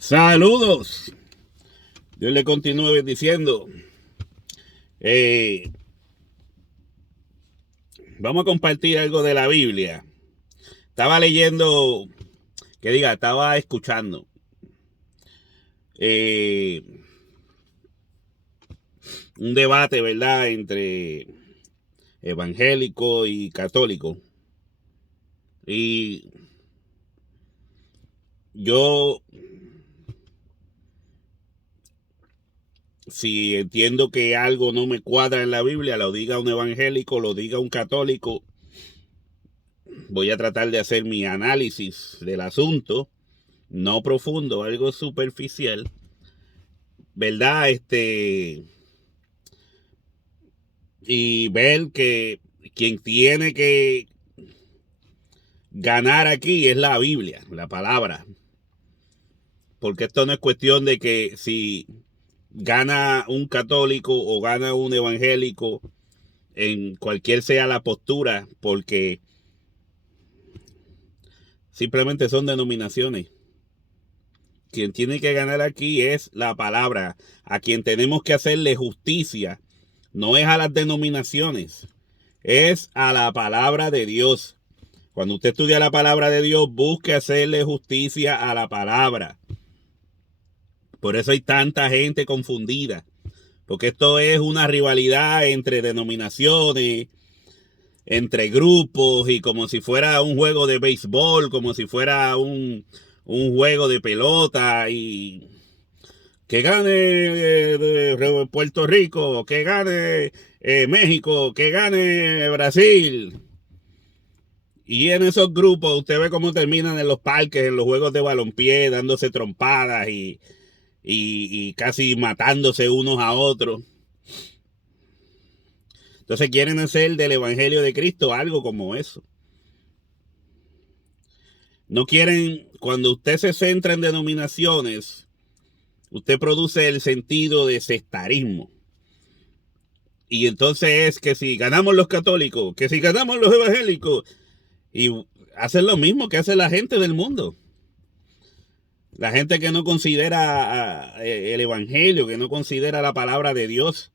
Saludos. Dios le continúe bendiciendo. Vamos a compartir algo de la Biblia. Estaba leyendo, estaba escuchando un debate, ¿verdad?, entre evangélico y católico. Y yo, si entiendo que algo no me cuadra en la Biblia, lo diga un evangélico, lo diga un católico, voy a tratar de hacer mi análisis del asunto, no profundo, algo superficial, ¿verdad? Y ver que quien tiene que ganar aquí es la Biblia, la palabra. Porque esto no es cuestión de que si gana un católico o gana un evangélico, en cualquier sea la postura, porque simplemente son denominaciones. Quien tiene que ganar aquí es la palabra. A quien tenemos que hacerle justicia no es a las denominaciones, es a la palabra de Dios. Cuando usted estudia la palabra de Dios, busque hacerle justicia a la palabra. Por eso hay tanta gente confundida, porque esto es una rivalidad entre denominaciones, entre grupos, y como si fuera un juego de béisbol, como si fuera un juego de pelota, y que gane Puerto Rico, que gane México, que gane Brasil. Y en esos grupos usted ve cómo terminan en los parques, en los juegos de balompié, dándose trompadas y casi matándose unos a otros. Entonces quieren hacer del Evangelio de Cristo algo como eso. No quieren, cuando usted se centra en denominaciones, usted produce el sentido de sectarismo. Y entonces es que si ganamos los católicos, que si ganamos los evangélicos, y hacen lo mismo que hace la gente del mundo. La gente que no considera el evangelio, que no considera la palabra de Dios.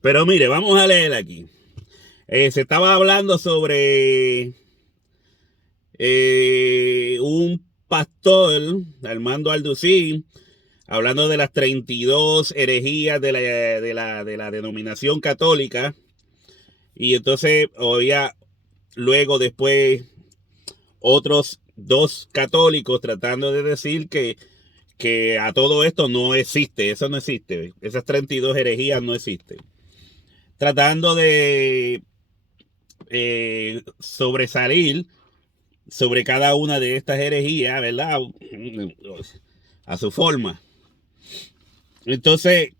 Pero mire, vamos a leer aquí. Se estaba hablando sobre un pastor, Armando Alducín, hablando de las 32 herejías de la denominación católica. Y entonces había luego después otros dos católicos tratando de decir que a todo esto no existe, eso no existe, esas 32 herejías no existen. Tratando de sobresalir sobre cada una de estas herejías, ¿verdad? A su forma. Entonces,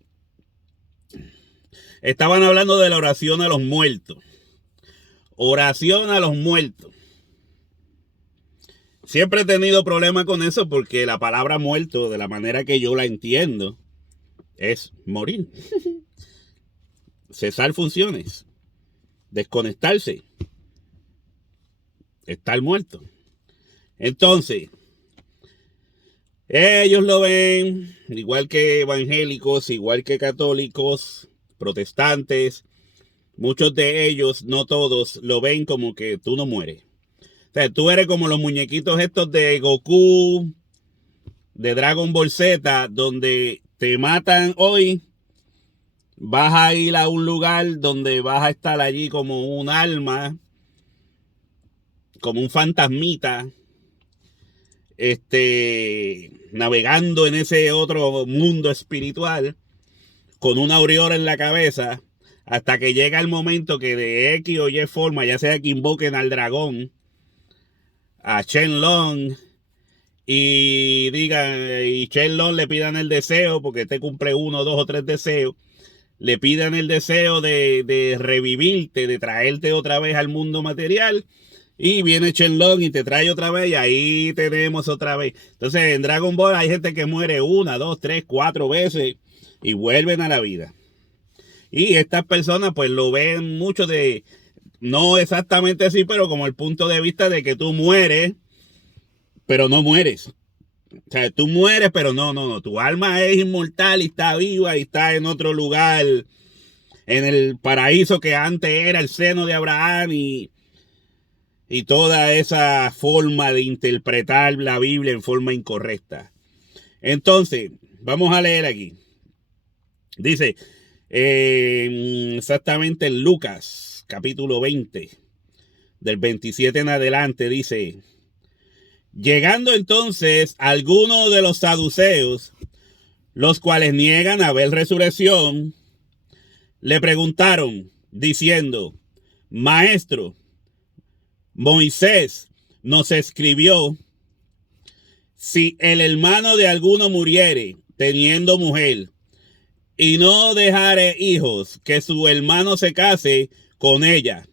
estaban hablando de la oración a los muertos. Oración a los muertos. Siempre he tenido problemas con eso porque la palabra muerto, de la manera que yo la entiendo, es morir. Cesar funciones. Desconectarse. Estar muerto. Entonces, ellos lo ven igual que evangélicos, igual que católicos, protestantes. Muchos de ellos, no todos, lo ven como que tú no mueres. O sea, tú eres como los muñequitos estos de Goku, de Dragon Ball Z, donde te matan hoy, vas a ir a un lugar donde vas a estar allí como un alma, como un fantasmita, navegando en ese otro mundo espiritual, con una aureola en la cabeza, hasta que llega el momento que de X o Y forma, ya sea que invoquen al dragón, a Shenlong, y digan, y Shenlong le pidan el deseo, porque te cumple 1, 2 o 3 deseos, le pidan el deseo de revivirte, de traerte otra vez al mundo material, y viene Shenlong y te trae otra vez, y ahí tenemos otra vez. Entonces en Dragon Ball hay gente que muere 1, 2, 3, 4 veces y vuelven a la vida. Y estas personas pues lo ven mucho de, no exactamente así, pero como el punto de vista de que tú mueres, pero no mueres. O sea, tú mueres, pero no. Tu alma es inmortal y está viva y está en otro lugar, en el paraíso que antes era el seno de Abraham y toda esa forma de interpretar la Biblia en forma incorrecta. Entonces, vamos a leer aquí. Dice, exactamente en Lucas, capítulo 20, del 27 en adelante, dice: llegando entonces algunos de los saduceos, los cuales niegan haber resurrección, le preguntaron, diciendo: Maestro, Moisés nos escribió, si el hermano de alguno muriere teniendo mujer y no dejare hijos, que su hermano se case con ella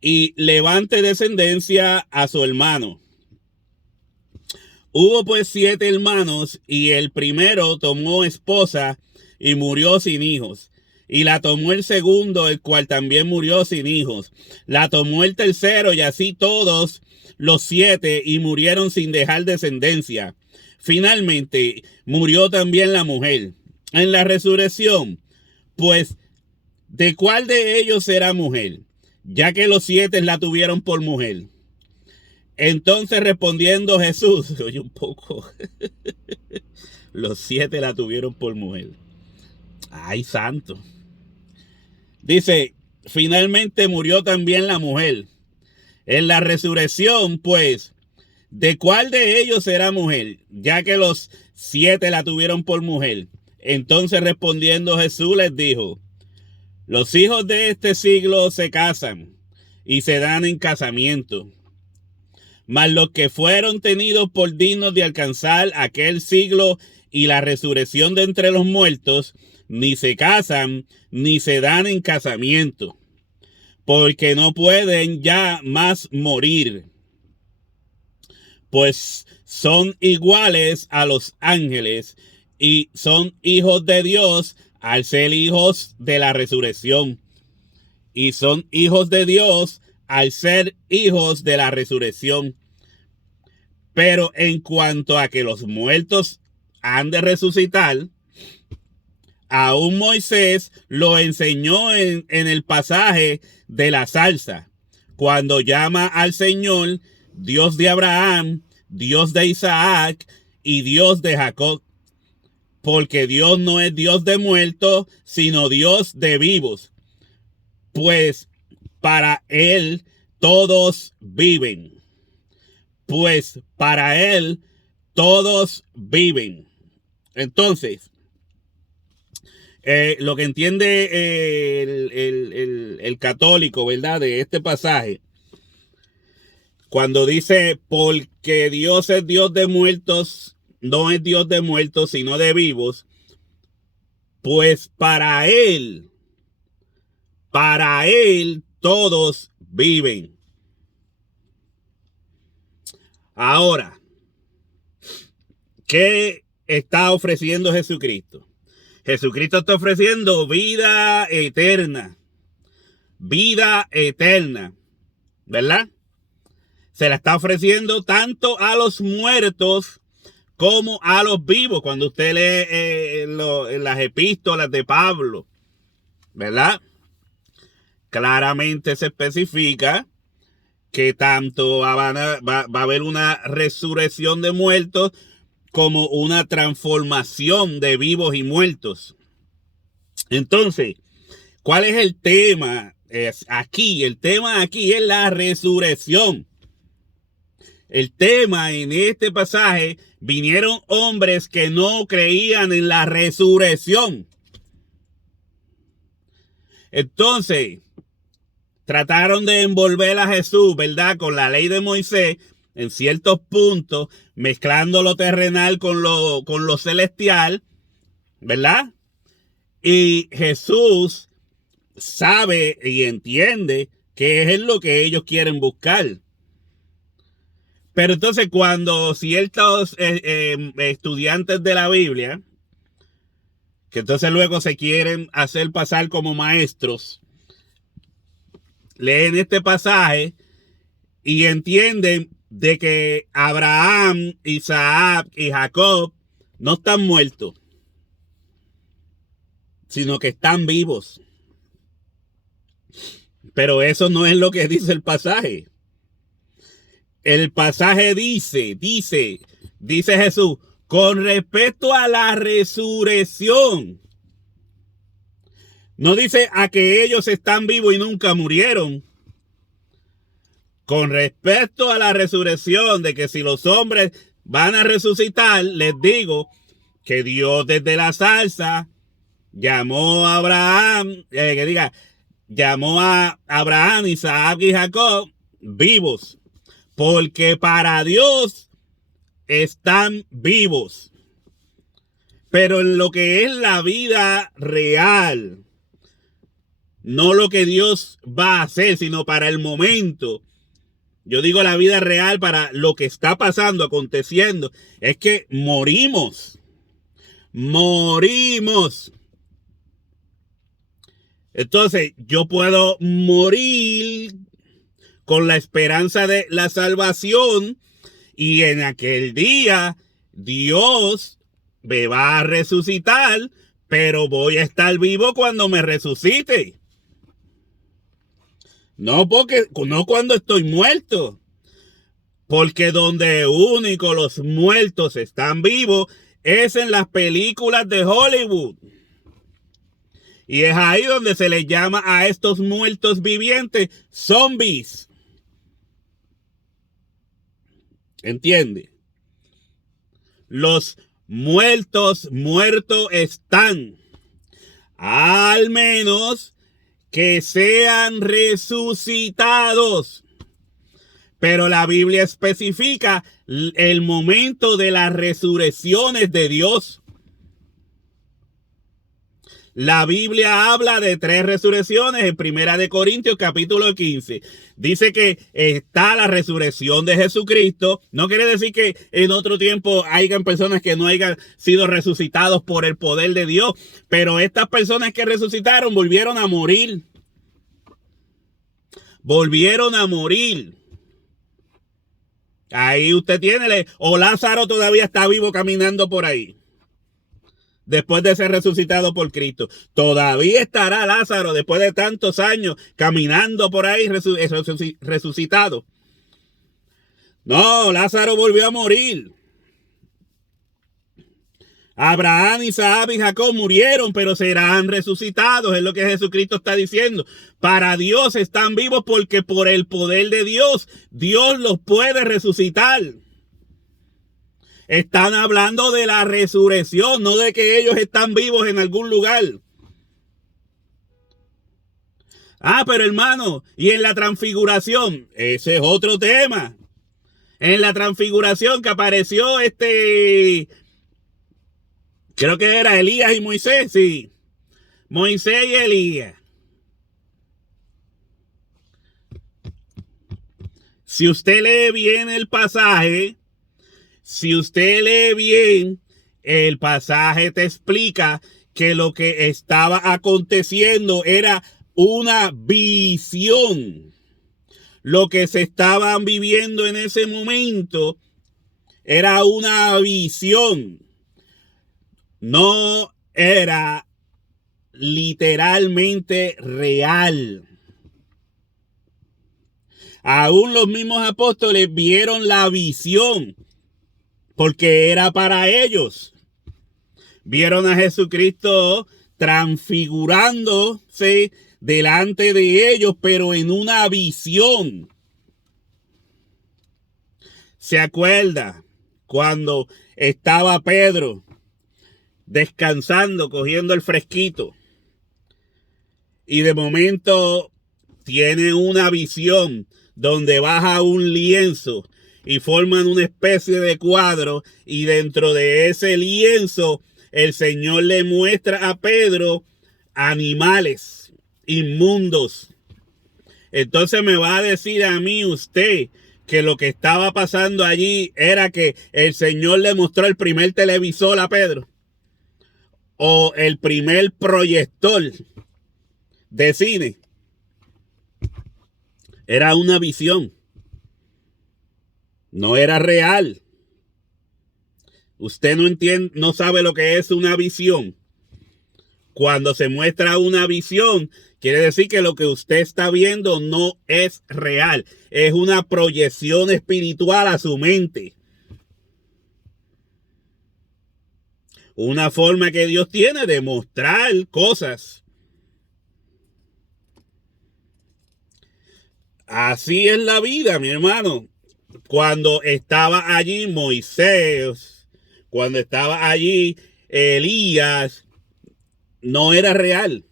y levante descendencia a su hermano. Hubo pues 7 hermanos, y el primero tomó esposa y murió sin hijos. Y la tomó el segundo, el cual también murió sin hijos. La tomó el tercero, y así todos los 7, y murieron sin dejar descendencia. Finalmente murió también la mujer. En la resurrección, pues, ¿de cuál de ellos será mujer? Ya que los 7 la tuvieron por mujer. Entonces respondiendo Jesús, oye un poco, los 7 la tuvieron por mujer. Ay, santo. Dice, finalmente murió también la mujer. En la resurrección, pues, ¿de cuál de ellos será mujer? Ya que los 7 la tuvieron por mujer. Entonces respondiendo Jesús les dijo: los hijos de este siglo se casan y se dan en casamiento. Mas los que fueron tenidos por dignos de alcanzar aquel siglo y la resurrección de entre los muertos, ni se casan ni se dan en casamiento, porque no pueden ya más morir, pues son iguales a los ángeles y son hijos de Dios al ser hijos de la resurrección. Y son hijos de Dios al ser hijos de la resurrección. Pero en cuanto a que los muertos han de resucitar, aún Moisés lo enseñó en el pasaje de la zarza, cuando llama al Señor Dios de Abraham, Dios de Isaac y Dios de Jacob. Porque Dios no es Dios de muertos, sino Dios de vivos. Pues para él todos viven. Pues para él todos viven. Entonces, lo que entiende el católico, ¿verdad?, de este pasaje, cuando dice, porque Dios es Dios de muertos, no es Dios de muertos, sino de vivos, pues para él todos viven. Ahora, ¿qué está ofreciendo Jesucristo? Jesucristo está ofreciendo vida eterna. Vida eterna, ¿verdad? Se la está ofreciendo tanto a los muertos como a los vivos. Cuando usted lee en las epístolas de Pablo, ¿verdad? Claramente se especifica que tanto va a haber una resurrección de muertos como una transformación de vivos y muertos. Entonces, ¿cuál es el tema aquí? El tema aquí es la resurrección. El tema en este pasaje: vinieron hombres que no creían en la resurrección. Entonces, trataron de envolver a Jesús, ¿verdad?, con la ley de Moisés en ciertos puntos, mezclando lo terrenal con lo celestial, ¿verdad? Y Jesús sabe y entiende que es lo que ellos quieren buscar. Pero entonces cuando ciertos estudiantes de la Biblia, que entonces luego se quieren hacer pasar como maestros, leen este pasaje y entienden de que Abraham, Isaac y Jacob no están muertos, sino que están vivos. Pero eso no es lo que dice el pasaje. El pasaje dice Jesús, con respecto a la resurrección. No dice a que ellos están vivos y nunca murieron. Con respecto a la resurrección, de que si los hombres van a resucitar, les digo que Dios desde la zarza llamó a Abraham, llamó a Abraham, Isaac y Jacob vivos, porque para Dios están vivos. Pero en lo que es la vida real, no lo que Dios va a hacer, sino para el momento. Yo digo la vida real para lo que está pasando, aconteciendo, es que morimos. Morimos. Entonces, yo puedo morir con la esperanza de la salvación y en aquel día Dios me va a resucitar, pero voy a estar vivo cuando me resucite. No cuando estoy muerto. Porque donde único los muertos están vivos es en las películas de Hollywood. Y es ahí donde se les llama a estos muertos vivientes zombies. ¿Entiende? Los muertos están. Al menos que sean resucitados. Pero la Biblia especifica el momento de las resurrecciones de Dios. La Biblia habla de 3 resurrecciones en 1 Corintios capítulo 15. Dice que está la resurrección de Jesucristo. No quiere decir que en otro tiempo hayan personas que no hayan sido resucitados por el poder de Dios. Pero estas personas que resucitaron volvieron a morir. Volvieron a morir. Ahí usted tiene. O Lázaro todavía está vivo caminando por ahí. Después de ser resucitado por Cristo. Todavía estará Lázaro después de tantos años caminando por ahí resucitado. No, Lázaro volvió a morir. Abraham, Isaac y Jacob murieron, pero serán resucitados. Es lo que Jesucristo está diciendo. Para Dios están vivos porque por el poder de Dios, Dios los puede resucitar. Están hablando de la resurrección, no de que ellos están vivos en algún lugar. Pero hermano, y en la transfiguración, ese es otro tema. En la transfiguración que apareció creo que era Elías y Moisés, sí. Moisés y Elías. Si usted lee bien el pasaje, el pasaje te explica que lo que estaba aconteciendo era una visión. Lo que se estaban viviendo en ese momento era una visión. No era literalmente real. Aún los mismos apóstoles vieron la visión porque era para ellos. Vieron a Jesucristo transfigurándose delante de ellos, pero en una visión. ¿Se acuerda cuando estaba Pedro descansando, cogiendo el fresquito? Y de momento tiene una visión donde baja un lienzo y forman una especie de cuadro, y dentro de ese lienzo el Señor le muestra a Pedro animales inmundos. Entonces me va a decir a mí usted que lo que estaba pasando allí era que el Señor le mostró el primer televisor a Pedro, o el primer proyector de cine. Era una visión. No era real. Usted no entiende, no sabe lo que es una visión. Cuando se muestra una visión, quiere decir que lo que usted está viendo no es real. Es una proyección espiritual a su mente. Una forma que Dios tiene de mostrar cosas. Así es la vida, mi hermano. Cuando estaba allí Moisés, cuando estaba allí Elías, no era real.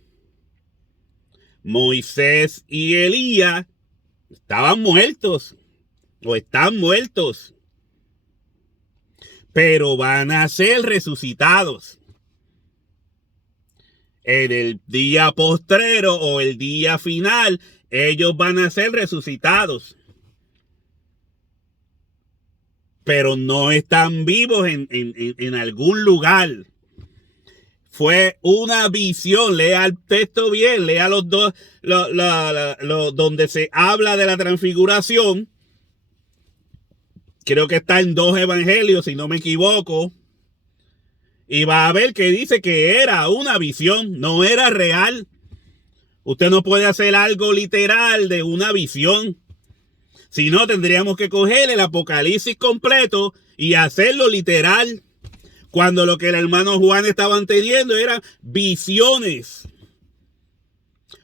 Moisés y Elías estaban muertos o están muertos, pero van a ser resucitados en el día postrero o el día final. Ellos van a ser resucitados, pero no están vivos en algún lugar. Fue una visión. Lea el texto bien, lea los dos, donde se habla de la transfiguración. Creo que está en 2 evangelios, si no me equivoco. Y va a ver que dice que era una visión, no era real. Usted no puede hacer algo literal de una visión. Si no, tendríamos que coger el Apocalipsis completo y hacerlo literal. Cuando lo que el hermano Juan estaban teniendo eran visiones.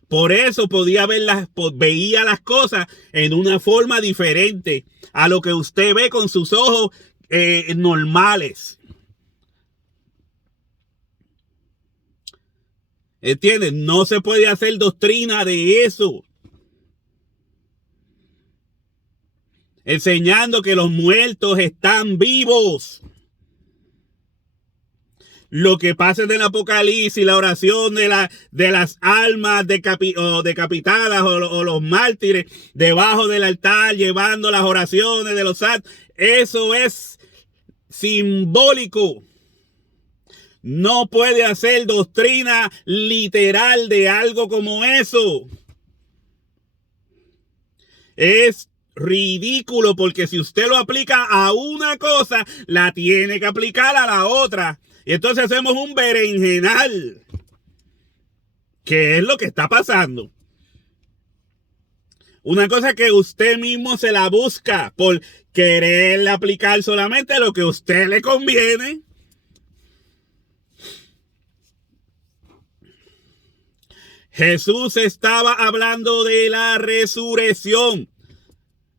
Por eso veía las cosas en una forma diferente a lo que usted ve con sus ojos normales. ¿Entiendes? No se puede hacer doctrina de eso. Enseñando que los muertos están vivos. Lo que pasa en el Apocalipsis, la oración de las almas decapitadas o los mártires debajo del altar, llevando las oraciones de los santos, eso es simbólico. No puede hacer doctrina literal de algo como eso. Es ridículo, porque si usted lo aplica a una cosa, la tiene que aplicar a la otra. Y entonces hacemos un berenjenal. ¿Qué es lo que está pasando? Una cosa que usted mismo se la busca por querer aplicar solamente lo que a usted le conviene. Jesús estaba hablando de la resurrección,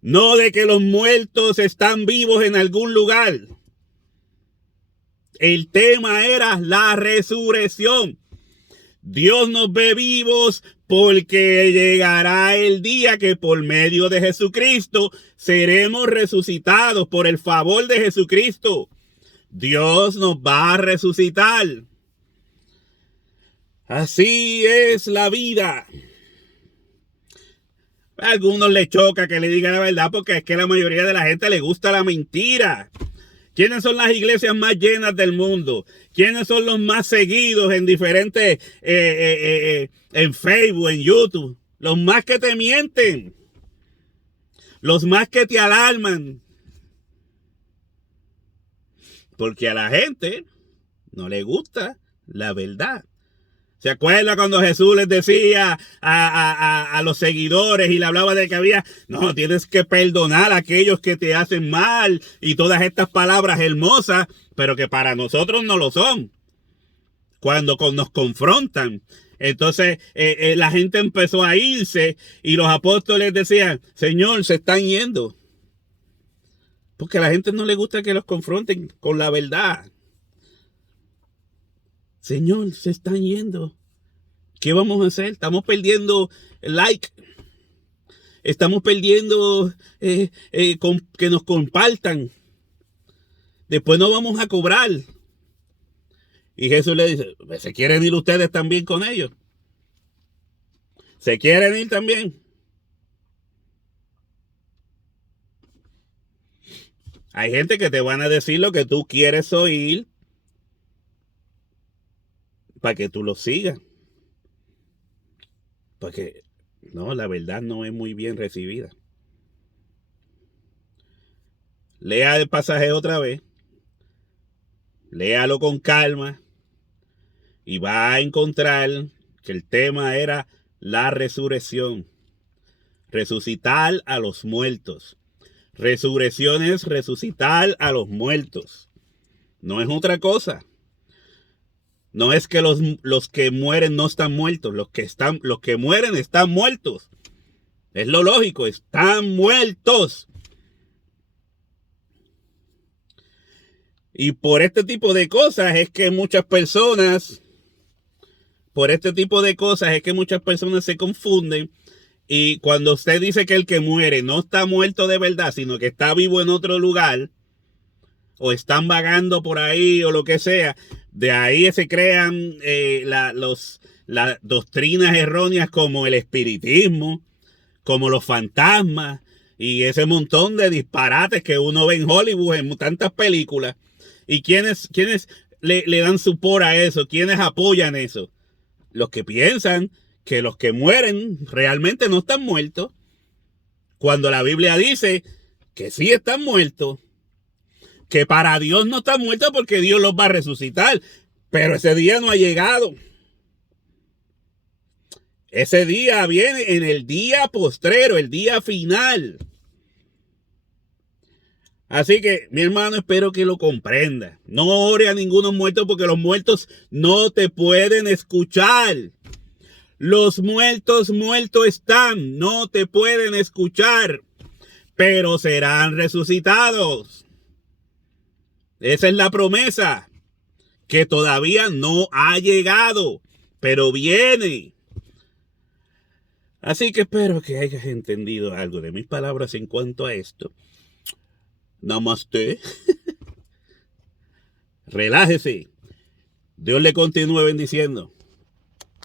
no de que los muertos están vivos en algún lugar. El tema era la resurrección. Dios nos ve vivos porque llegará el día que por medio de Jesucristo seremos resucitados por el favor de Jesucristo. Dios nos va a resucitar. Así es la vida. A algunos les choca que le diga la verdad, porque es que a la mayoría de la gente le gusta la mentira. ¿Quiénes son las iglesias más llenas del mundo? ¿Quiénes son los más seguidos en diferentes, en Facebook, en YouTube? Los más que te mienten. Los más que te alarman. Porque a la gente no le gusta la verdad. ¿Se acuerda cuando Jesús les decía a los seguidores y le hablaba de que no, tienes que perdonar a aquellos que te hacen mal y todas estas palabras hermosas, pero que para nosotros no lo son? Cuando nos confrontan. Entonces la gente empezó a irse y los apóstoles decían, Señor, se están yendo. Porque a la gente no le gusta que los confronten con la verdad. Señor, se están yendo. ¿Qué vamos a hacer? Estamos perdiendo like. Estamos perdiendo que nos compartan. Después no vamos a cobrar. Y Jesús le dice, ¿se quieren ir ustedes también con ellos? ¿Se quieren ir también? Hay gente que te van a decir lo que tú quieres oír para que tú lo sigas. Porque no, la verdad no es muy bien recibida. Lea el pasaje otra vez. Léalo con calma. Y va a encontrar que el tema era la resurrección. Resucitar a los muertos. Resurrección es resucitar a los muertos. No es otra cosa. No es que los que mueren no están muertos. Los que mueren están muertos. Es lo lógico. Están muertos. Y por este tipo de cosas es que muchas personas se confunden. Y cuando usted dice que el que muere no está muerto de verdad, sino que está vivo en otro lugar, o están vagando por ahí, o lo que sea, de ahí se crean las doctrinas erróneas como el espiritismo, como los fantasmas, y ese montón de disparates que uno ve en Hollywood, en tantas películas. ¿Y quiénes le dan support a eso? ¿Quiénes apoyan eso? Los que piensan que los que mueren realmente no están muertos, cuando la Biblia dice que sí están muertos, que para Dios no están muertos porque Dios los va a resucitar, pero ese día no ha llegado. Ese día viene en el día postrero, el día final. Así que, mi hermano, espero que lo comprenda. No ore a ninguno muerto porque los muertos no te pueden escuchar. Los muertos están, no te pueden escuchar, pero serán resucitados. Esa es la promesa, que todavía no ha llegado, pero viene. Así que espero que hayas entendido algo de mis palabras en cuanto a esto. Namaste. Relájese. Dios le continúe bendiciendo.